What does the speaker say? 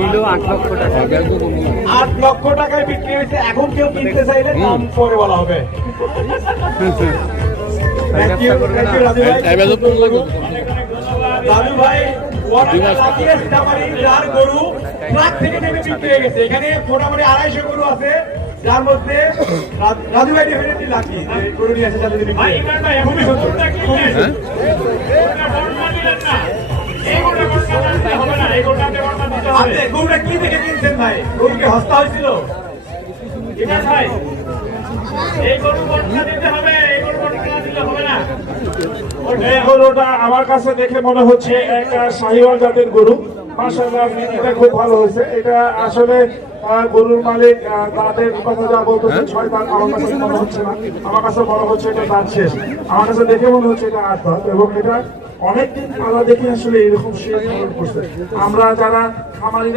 নিল 8 লক্ষ টাকা। 8 লক্ষ টাকায় বিক্রি হয়েছে। এখন কেউ কিনতে চাইলে দাম পরে বলা হবে। Thank you, রাজু ভাই। রাজু ভাই যার গরু ট্রাক থেকে নেমে বিক্রি হয়ে গেছে। এখানে মোটামুটি 250 গরু আছে, যার মধ্যে রাজু ভাই ডেফিনেটলি লাকি গরু নিয়ে আসে। যাদের ভাই এখানটা এখনই সত্তরটা কি গরুটা কি থেকে কিনছেন ভাই? গরুকে হস্তা হয়েছিল ভাই? এই গরু বর্ণনা দিতে হবে, এই গরু বর্ণনা দিতে হবে না। এই গরুটা আমার কাছে দেখে মনে হচ্ছে একটা শাহিওয়াল জাতের গরু। মাশাআল্লাহ, এটা খুব ভালো হয়েছে। এটা আসলে গরুর মালিক দাঁতের কথা যা বলতেছে 6 দাঁত, আমার কাছে মনে হচ্ছে না। আমার কাছে মনে হচ্ছে এটা দাঁত শেষ। আমার কাছে দেখে মনে হচ্ছে এটা 8 দাঁত, এবং এটা অনেকদিন আলাদা দেখে আসলে এরকম শেষ করছে। আমরা যারা খামারি